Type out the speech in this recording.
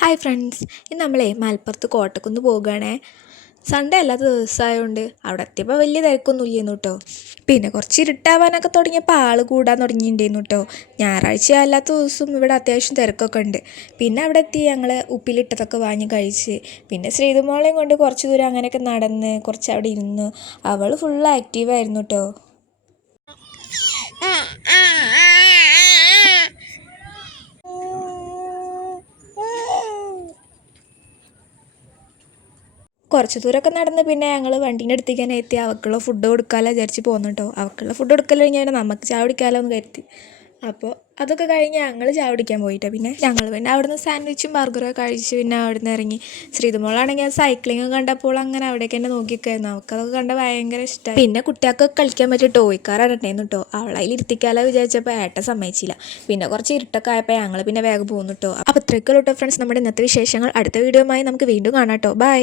Hi friends, ഇന്ന് നമ്മളെ മലപ്പുറത്ത് കോട്ടക്കുന്ന് പോകുകയാണേ. സൺഡേ അല്ലാത്ത ദിവസമായതുകൊണ്ട് അവിടെ എത്തിയപ്പോൾ വലിയ തിരക്കൊന്നും ഇല്ലായിരുന്നു കേട്ടോ. പിന്നെ കുറച്ച് ഇരുട്ടാവാനൊക്കെ തുടങ്ങിയപ്പോൾ ആൾ കൂടാൻ തുടങ്ങിയിട്ടുണ്ടായിരുന്നു കേട്ടോ. ഞായറാഴ്ച അല്ലാത്ത ദിവസം ഇവിടെ അത്യാവശ്യം തിരക്കൊക്കെ ഉണ്ട്. പിന്നെ അവിടെ എത്തി ഞങ്ങൾ ഉപ്പിലിട്ടതൊക്കെ വാങ്ങി കഴിച്ച് പിന്നെ ശ്രീതുമോളെയും കൊണ്ട് കുറച്ച് ദൂരം അങ്ങനെയൊക്കെ നടന്ന് കുറച്ച് അവിടെ ഇരുന്നു. അവൾ ഫുൾ ആക്റ്റീവായിരുന്നു കേട്ടോ. കുറച്ച് ദൂരമൊക്കെ നടന്ന് പിന്നെ ഞങ്ങൾ വണ്ടീൻ്റെ അടുത്തേക്ക് തന്നെ എത്തി. അവൾക്കുള്ള ഫുഡ് കൊടുക്കാമല്ലോ വിചാരിച്ച് പോന്നു കേട്ടോ. അവൾക്കുള്ള ഫുഡ് കൊടുക്കൽ കഴിഞ്ഞാൽ നമുക്ക് ചായ കുടിക്കാമല്ലോ എന്ന് കരുതി. അപ്പോൾ അതൊക്കെ കഴിഞ്ഞ് ഞങ്ങൾ ചായ കുടിക്കാൻ പോയിട്ടോ. പിന്നെ പിന്നെ അവിടുന്ന് സാൻഡ്വിച്ചും ബർഗറൊക്കെ കഴിച്ച് പിന്നെ അവിടുന്ന് ഇറങ്ങി. ശ്രീതുമോളാണെങ്കിൽ സൈക്ലിങ് കണ്ടപ്പോൾ അങ്ങനെ അവിടേക്ക് തന്നെ നോക്കിക്കായിരുന്നു. അവൾക്കതൊക്കെ കണ്ട ഭയങ്കര ഇഷ്ടമായി. പിന്നെ കുട്ടികൾക്ക് കളിക്കാൻ പറ്റിയ ടോയ് കാറാണ് ഉണ്ടായിരുന്നു കേട്ടോ. അവളതിൽ ഇരുത്തിക്കാലോ വിചാരിച്ചപ്പോൾ ഏട്ടൻ സമ്മതിച്ചില്ല. പിന്നെ കുറച്ച് ഇരുട്ടൊക്കെ ആയപ്പോൾ ഞങ്ങൾ പിന്നെ വേഗം പോന്നു കേട്ടോ. അപ്പോൾ ഇത്രയൊക്കെ കേട്ടോ ഫ്രണ്ട്സ് നമ്മുടെ ഇന്നത്തെ വിശേഷങ്ങൾ. അടുത്ത വീഡിയോയുമായി നമുക്ക് വീണ്ടും കാണാം കേട്ടോ. ബൈ.